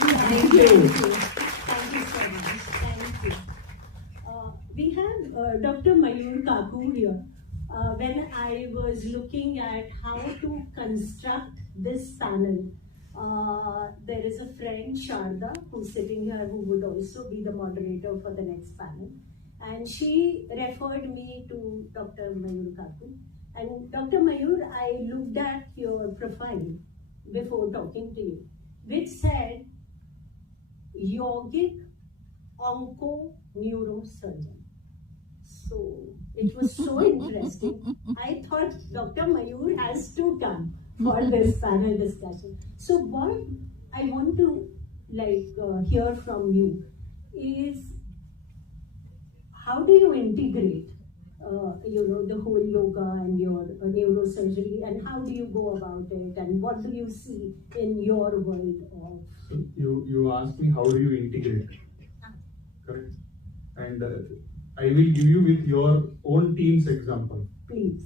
Thank you. Thank you so much. Thank you. We have Dr. Mayur Kaku here. When I was looking at how to construct this panel, there is a friend, Sharda, who's sitting here, who would also be the moderator for the next panel. And she referred me to Dr. Mayur Kaku. And Dr. Mayur, I looked at your profile before talking to you, which said yogic onco neurosurgeon. So it was so interesting. I thought Dr. Mayur has to come for this panel discussion. So what I want to hear from you is, how do you integrate the whole yoga and your neurosurgery, and how do you go about it, and what do you see in your world of? So you asked me, how do you integrate? Correct. And I will give you with your own team's example. Please.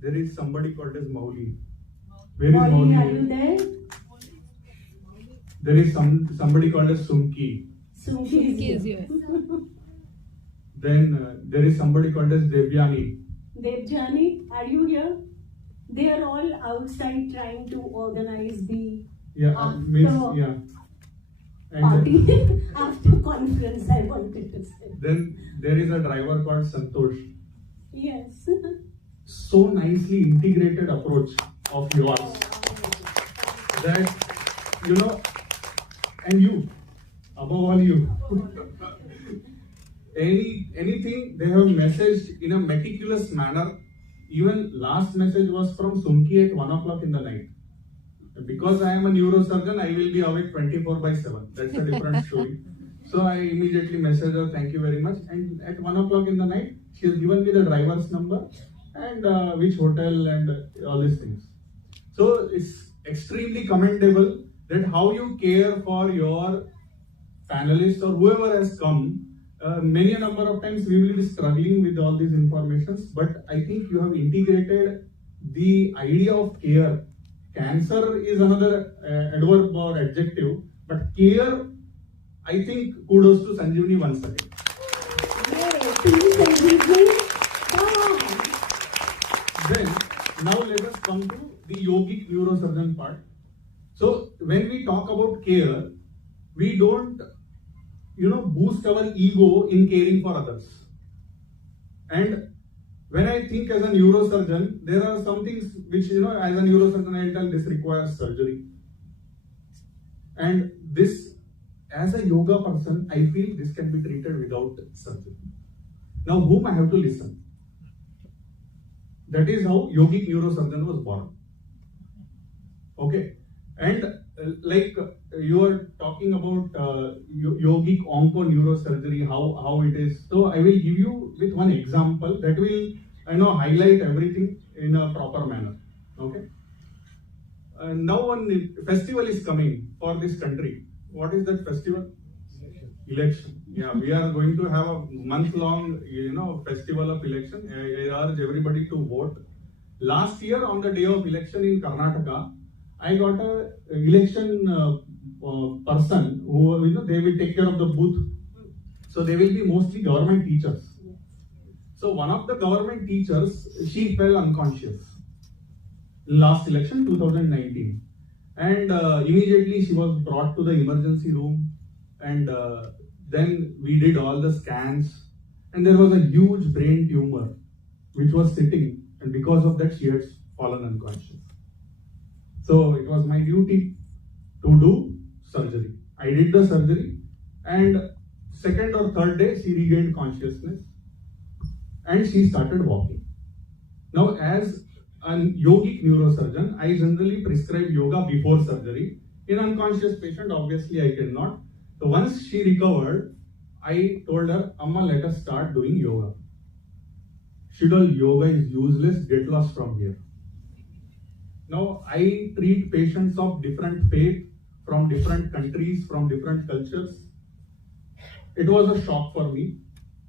There is somebody called as Mauli. Where is Mauli, Mauli? are you there? There is somebody called as Sumki. Sumki is here. Then there is somebody called as Devyani. Devyani, are you here? They are all outside trying to organize the party after conference, I wanted to say. Then there is a driver called Santosh. Yes. So nicely integrated approach of yours that, and you, above all you. Anything they have messaged in a meticulous manner. Even last message was from Sumki at 1 o'clock in the night. Because I am a neurosurgeon, I will be awake 24/7. That's a different story. So I immediately messaged her, thank you very much. And at 1 o'clock in the night, she has given me the driver's number and which hotel and all these things. So it's extremely commendable that how you care for your panelists or whoever has come. Many a number of times we will be struggling with all these informations, but I think you have integrated the idea of care. Cancer is another adverb or adjective, but care, I think kudos to Sanjeevani once again. Then, now let us come to the yogic neurosurgeon part. So, when we talk about care, we don't boost our ego in caring for others. And when I think as a neurosurgeon, there are some things which, as a neurosurgeon, I'll tell this requires surgery. And this, as a yoga person, I feel this can be treated without surgery. Now, whom I have to listen? That is how yogic neurosurgeon was born. Okay. And like you are talking about yogic onco neurosurgery, how it is. So I will give you with one example that will highlight everything in a proper manner. Okay. Now one festival is coming for this country. What is that festival? Election. Yeah, we are going to have a month-long festival of election. I urge everybody to vote. Last year on the day of election in Karnataka, I got a election person who they will take care of the booth. So they will be mostly government teachers. So one of the government teachers, she fell unconscious last election 2019, and immediately she was brought to the emergency room, and then we did all the scans, and there was a huge brain tumor which was sitting, and because of that she had fallen unconscious. So it was my duty to do surgery. I did the surgery, and second or third day she regained consciousness and she started walking. Now, as a yogic neurosurgeon, I generally prescribe yoga before surgery. In unconscious patient, obviously I cannot. So once she recovered, I told her, Amma, let us start doing yoga. She told, yoga is useless, get lost from here. Now, I treat patients of different faith, from different countries, from different cultures. It was a shock for me.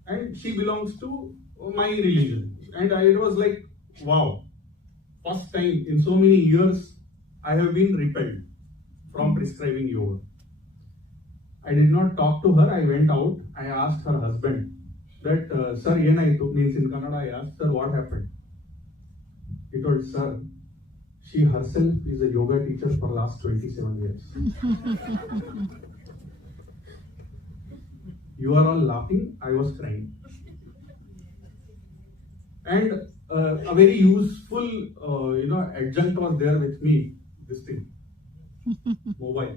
And she belongs to my religion. And it was like, wow, first time in so many years, I have been repelled from prescribing yoga. I did not talk to her. I went out. I asked her husband that, sir, yenaitu, means in Kannada, I asked, sir, what happened? He told, sir, she herself is a yoga teacher for last 27 years. You are all laughing. I was crying. And a very useful, adjunct was there with me. This thing, mobile.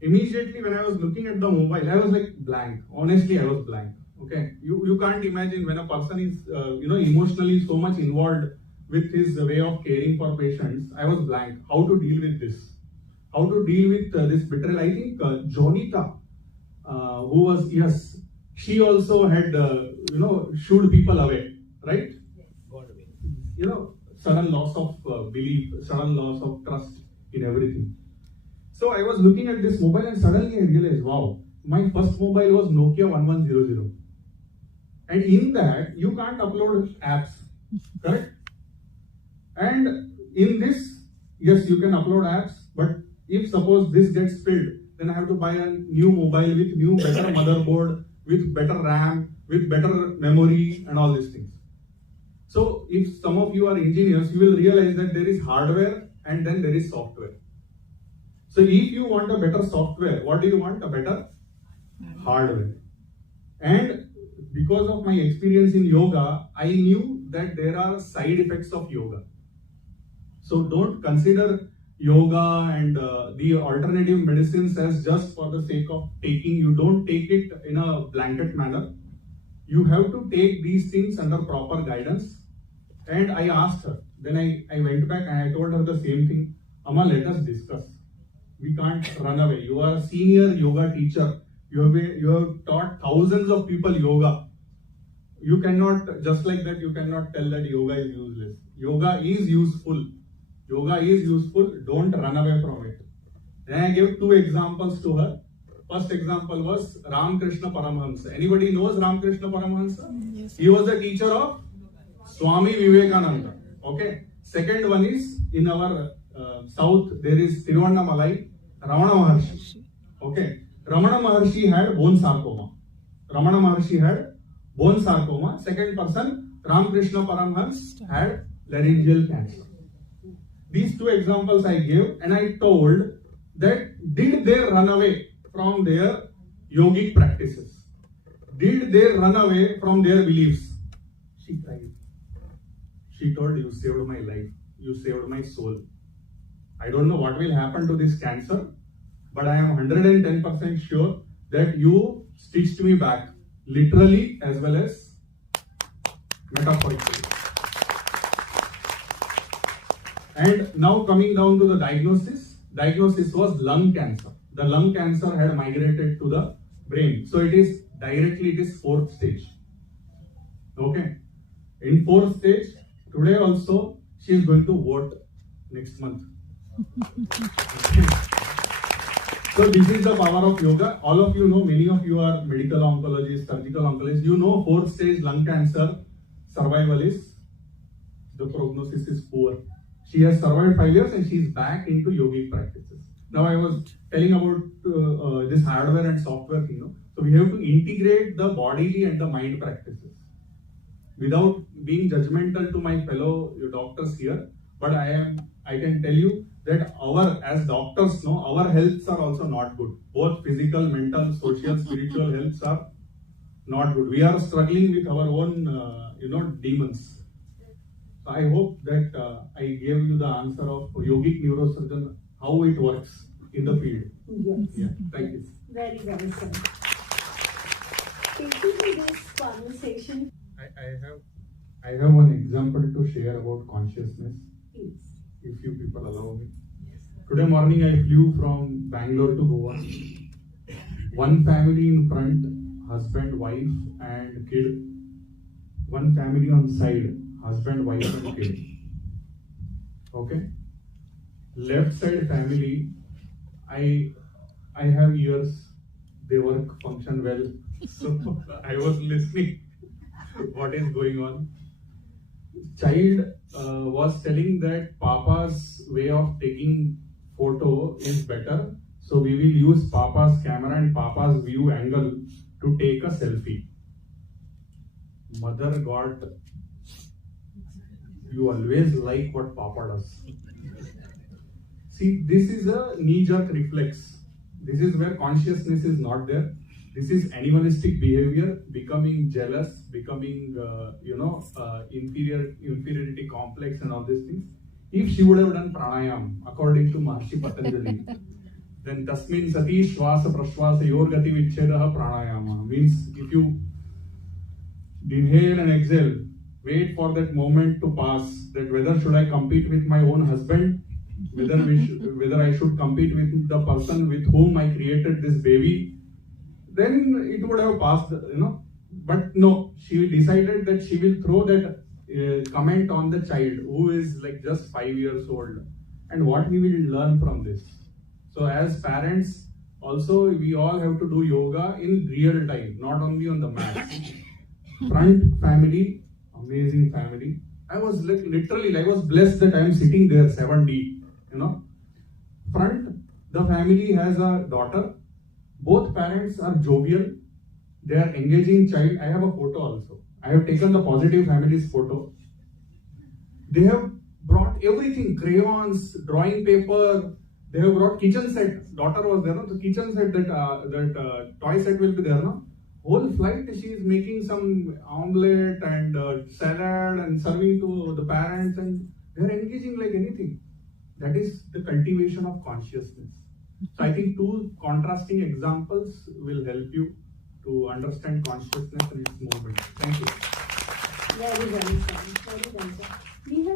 Immediately when I was looking at the mobile, I was like blank. Honestly, I was blank. Okay, you can't imagine when a person is emotionally so much involved with his way of caring for patients. I was blank. How to deal with this? How to deal with this betrayal? I think Jonita, who was she also had shooed people away, right? Gone away. Sudden loss of belief, sudden loss of trust in everything. So I was looking at this mobile and suddenly I realized, wow, my first mobile was Nokia 1100. And in that, you can't upload apps, correct? And in this, yes, you can upload apps, but if suppose this gets spilled, then I have to buy a new mobile with new better motherboard, with better RAM, with better memory and all these things. So if some of you are engineers, you will realize that there is hardware and then there is software. So if you want a better software, what do you want? A better hardware. And because of my experience in yoga, I knew that there are side effects of yoga. So don't consider yoga and the alternative medicines as just for the sake of taking. You don't take it in a blanket manner. You have to take these things under proper guidance. And I asked her, then I went back and I told her the same thing. Amma, let us discuss. We can't run away. You are a senior yoga teacher. You have taught thousands of people yoga. You cannot, just like that, you cannot tell that yoga is useless. Yoga is useful. Yoga is useful. Don't run away from it. Then I gave 2 examples to her. First example was Ramakrishna Paramahansa. Anybody knows Ramakrishna Paramahansa? Yes. He was the teacher of Swami Vivekananda. Okay. Second one is in our south, there is Tiruvannamalai, Ramana Maharshi. Okay. Ramana Maharshi had bone sarcoma. Ramana Maharshi had bone sarcoma. Second person, Ramakrishna Paramahansa, had laryngeal cancer. These 2 examples I gave, and I told that did they run away from their yogic practices? Did they run away from their beliefs? She cried. She told, you saved my life. You saved my soul. I don't know what will happen to this cancer, but I am 110% sure that you stitched me back, literally as well as metaphorically. And now coming down to the diagnosis. Diagnosis was lung cancer. The lung cancer had migrated to the brain. So it is 4th stage. Okay. In 4th stage, today also, she is going to vote next month. So this is the power of yoga. All of you know, many of you are medical oncologists, surgical oncologists. You know 4th stage lung cancer survival is, the prognosis is poor. She has survived 5 years and she is back into yogic practices. Now I was telling about this hardware and software thing. So we have to integrate the bodily and the mind practices. Without being judgmental to my fellow doctors here, but I can tell you that as doctors, our healths are also not good. Both physical, mental, social, spiritual healths are not good. We are struggling with our own demons. So I hope that I gave you the answer of yogic neurosurgeon, how it works in the field. Yes. Yeah, thank you. Very well said. Taking this conversation. I have one example to share about consciousness, Please. if you people allow me. Today morning I flew from Bangalore to Goa. One family in front, husband, wife and kid. One family on side, husband, wife and kid. Okay? Left side family, I have ears, they work, function well. So I was listening what is going on. Child was telling that Papa's way of taking photo is better, So we will use Papa's camera and Papa's view angle to take a selfie. Mother got, you always like what Papa does. See, this is a knee-jerk reflex. This is where consciousness is not there. This is animalistic behavior, becoming jealous, becoming, inferiority complex and all these things. If she would have done pranayam, according to Maharishi Patanjali, then tasmin sati shvasa prashvasa yorgati vichchedaha pranayama. Means if you inhale and exhale, wait for that moment to pass, that whether should I compete with my own husband, whether I should compete with the person with whom I created this baby, then it would have passed, But no, she decided that she will throw that comment on the child who is like just 5 years old. And what we will learn from this. So as parents, also we all have to do yoga in real time, not only on the mat. Front family, amazing family. I was literally, I was blessed that I am sitting there 7D, Front, the family has a daughter. Both parents are jovial. They are engaging child. I have a photo also. I have taken the positive families photo. They have brought everything, crayons, drawing paper. They have brought kitchen set. Daughter was there, the kitchen set, that toy set will be there, Whole flight she is making some omelette and salad and serving to the parents, and they are engaging like anything. That is the cultivation of consciousness. So I think two contrasting examples will help you to understand consciousness and its movement. Thank you. Very well, sir. Very well, sir. We have